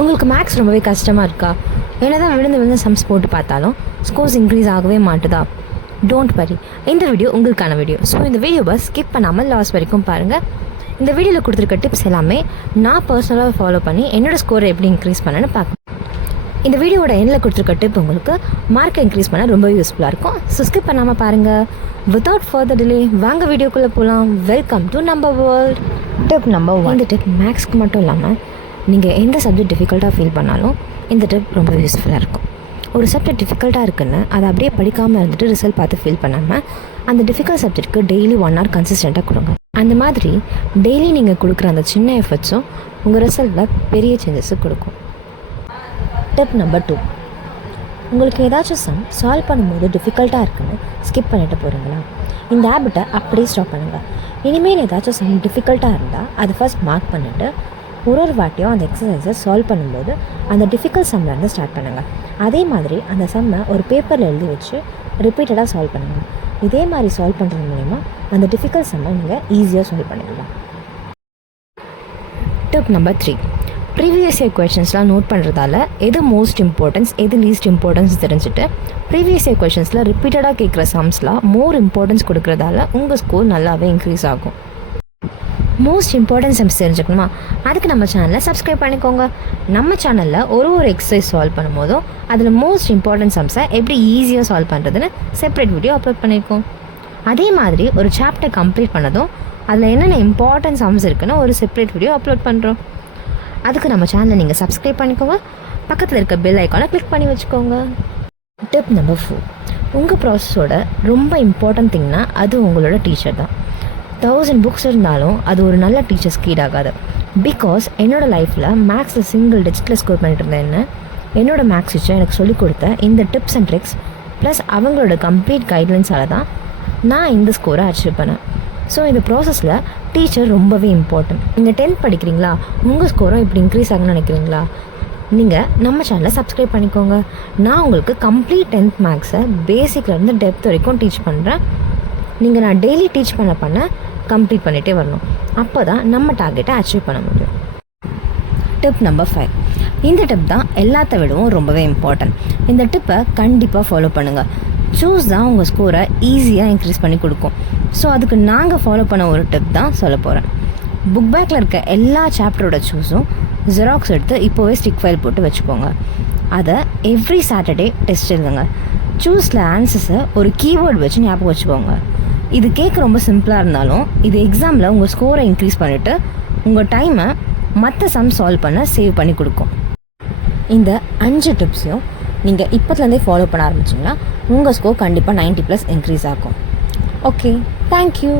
உங்களுக்கு மேக்ஸ் ரொம்பவே கஷ்டமாக இருக்கா? என்னதான் விழுந்து விழுந்து சம்ஸ் போட்டு பார்த்தாலும் ஸ்கோர்ஸ் இன்க்ரீஸ் ஆகவே மாட்டுதா? டோன்ட் வரி, இந்த வீடியோ உங்களுக்கான வீடியோ. ஸோ இந்த வீடியோவை ஸ்கிப் பண்ணாமல் லாஸ் வரைக்கும் பாருங்கள். இந்த வீடியோவில் கொடுத்துருக்க டிப்ஸ் எல்லாமே நான் பர்சனலாக ஃபாலோ பண்ணி என்னோடய ஸ்கோரை எப்படி இன்க்ரீஸ் பண்ணேன்னு பார்க்கணும். இந்த வீடியோவோட எண்ணில் கொடுத்துருக்க டிப் உங்களுக்கு மார்க்கை இன்க்ரீஸ் பண்ண ரொம்ப யூஸ்ஃபுல்லாக இருக்கும். ஸோ ஸ்கிப் பண்ணாமல் பாருங்கள். வித்தவுட் ஃபர்தர் டிலே வாங்க வீடியோக்குள்ளே போகலாம். வெல்கம் டு நம்ம வேர்ல்ட். Tip number 1. இந்த டிப் மேக்ஸ்க்கு மட்டும் இல்லாமல் நீங்கள் எந்த சப்ஜெக்ட் டிஃபிகல்ட்டாக ஃபீல் பண்ணாலும் இந்த டிப் ரொம்ப யூஸ்ஃபுல்லாக இருக்கும். ஒரு சப்ஜெக்ட் டிஃபிகல்ட்டாக இருக்குன்னு அதை அப்படியே படிக்காமல் இருந்துட்டு ரிசல்ட் பார்த்து ஃபீல் பண்ணாமல் அந்த டிஃபிகல்ட் சப்ஜெக்ட்டுக்கு டெய்லி 1 hour கன்சிஸ்டண்ட்டாக கொடுங்க. அந்த மாதிரி டெய்லி நீங்கள் கொடுக்குற அந்த சின்ன எஃபர்ட்ஸும் உங்கள் ரிசல்ட்டில் பெரிய சேஞ்சஸை கொடுக்கும். Tip number 2. உங்களுக்கு ஏதாச்சும் சம் சால்வ் பண்ணும்போது டிஃபிகல்ட்டாக இருக்குன்னு ஸ்கிப் பண்ணிட்டு போகிறீங்களா? இந்த ஹேபிட்டை அப்படியே ஸ்டாப் பண்ணுங்கள். இனிமேல் ஏதாச்சும் சம் டிஃபிகல்ட்டாக இருந்தால் அதை ஃபஸ்ட் மார்க் பண்ணிவிட்டு ஒரு வாட்டியும் அந்த எக்ஸசைஸை சால்வ் பண்ணும்போது அந்த டிஃபிகல்ட் சம்லேருந்து ஸ்டார்ட் பண்ணுங்கள். அதே மாதிரி அந்த சம்மை ஒரு பேப்பரில் எழுதி வச்சு ரிப்பீட்டடாக சால்வ் பண்ணுங்கள். இதே மாதிரி சால்வ் பண்ணுறது மூலிமா அந்த டிஃபிகல்ட் சம்மை நீங்கள் ஈஸியாக சால்வ் பண்ணிடலாம். Tip number 3. ப்ரீவியஸ் இயர் கொஷின்ஸ்லாம் நோட் பண்ணுறதால எது மோஸ்ட் இம்பார்ட்டன்ஸ் எது லீஸ்ட் இம்பார்ட்டன்ஸ் தெரிஞ்சுட்டு ப்ரீவியஸ் இயர் கொஷின்ஸில் ரிப்பீட்டடாக கேட்குற சம்ஸ்லாம் மோர் இம்பார்ட்டன்ஸ் கொடுக்குறதால உங்கள் ஸ்கோர் நல்லாவே இன்க்ரீஸ் ஆகும். மோஸ்ட் இம்பார்ட்டன்ட் சம்ஸ் தெரிஞ்சுக்கணுமா? அதுக்கு நம்ம சேனலை சப்ஸ்கிரைப் பண்ணிக்கோங்க. நம்ம சேனலில் ஒரு எக்ஸசைஸ் சால்வ் பண்ணும்போதும் அதில் மோஸ்ட் இம்பார்ட்டன்ட் சம்ஸை எப்படி ஈஸியாக சால்வ் பண்ணுறதுன்னு செப்பரேட் வீடியோ அப்லோட் பண்ணியிருக்கோம். அதே மாதிரி ஒரு சாப்டர் கம்ப்ளீட் பண்ணதும் அதில் என்னென்ன இம்பார்ட்டன்ட் சம்ஸ் இருக்குன்னு ஒரு செப்பரேட் வீடியோ அப்லோட் பண்ணுறோம். அதுக்கு நம்ம சேனலை நீங்கள் சப்ஸ்கிரைப் பண்ணிக்கோங்க. பக்கத்தில் இருக்க பெல் ஐக்கானை கிளிக் பண்ணி வச்சுக்கோங்க. Tip number 4. உங்கள் ப்ராசஸோட ரொம்ப இம்பார்ட்டன்ட் திங்னா அது உங்களோட டீச்சர் தான். 1000 புக்ஸ் இருந்தாலும் அது ஒரு நல்ல டீச்சர்ஸ்க்கு ஈடாகாது. பிகாஸ் என்னோடய லைஃப்பில் மேக்ஸில் சிங்கிள் டிஜிட்டில் ஸ்கோர் பண்ணிட்டு இருந்தேன்னு என்னோடய மேக்ஸ் டீச்சர் எனக்கு சொல்லிக் கொடுத்த இந்த டிப்ஸ் அண்ட் ட்ரிக்ஸ் ப்ளஸ் அவங்களோட கம்ப்ளீட் கைட்லைன்ஸால் தான் நான் இந்த ஸ்கோரை அச்சீவ் பண்ணேன். ஸோ இந்த ப்ராசஸில் டீச்சர் ரொம்பவே இம்பார்ட்டன்ட். நீங்கள் 10th படிக்கிறீங்களா? உங்கள் ஸ்கோரும் இப்படி இன்க்ரீஸ் ஆகுன்னு நினைக்கிறீங்களா? நீங்கள் நம்ம சேனலை சப்ஸ்கிரைப் பண்ணிக்கோங்க. நான் உங்களுக்கு கம்ப்ளீட் 10th மேக்ஸை பேசிக்லேருந்து டெப்த் வரைக்கும் டீச் பண்ணுறேன். நீங்கள் நான் டெய்லி டீச் பண்ண கம்ப்ளீட் பண்ணிகிட்டே வரணும். அப்போ தான் நம்ம டார்கெட்டை அச்சீவ் பண்ண முடியும். Tip number 5. இந்த டிப் தான் எல்லாத்த விடவும் ரொம்பவே இம்பார்ட்டன்ட். இந்த டிப்பை கண்டிப்பாக ஃபாலோ பண்ணுங்கள். சூஸ் தான் உங்கள் ஸ்கோரை ஈஸியாக இன்க்ரீஸ் பண்ணி கொடுக்கும். ஸோ அதுக்கு நாங்கள் ஃபாலோ பண்ண ஒரு டிப் தான் சொல்ல போகிறேன். புக் பேக்கில் இருக்க எல்லா சாப்டரோட சூஸும் ஜெராக்ஸ் எடுத்து இப்போவே ஸ்டிக் ஃபைல் போட்டு வச்சுக்கோங்க. அதை எவ்ரி சாட்டர்டே டெஸ்ட் எழுதுங்க. சூஸில் ஆன்சர்ஸை ஒரு கீவேர்டு வச்சு ஞாபகம் வச்சுக்கோங்க. இது கேட்க ரொம்ப சிம்பிளாக இருந்தாலும் இது எக்ஸாமில் உங்கள் ஸ்கோரை இன்க்ரீஸ் பண்ணிவிட்டு உங்கள் டைமை மற்ற சம் சால்வ் பண்ண சேவ் பண்ணி கொடுக்கும். இந்த 5 டிப்ஸையும் நீங்கள் இப்போத்துலேருந்தே ஃபாலோ பண்ண ஆரம்பிச்சிங்கன்னா உங்கள் ஸ்கோர் கண்டிப்பாக 90+ இன்க்ரீஸ் ஆகும். Okay, thank you.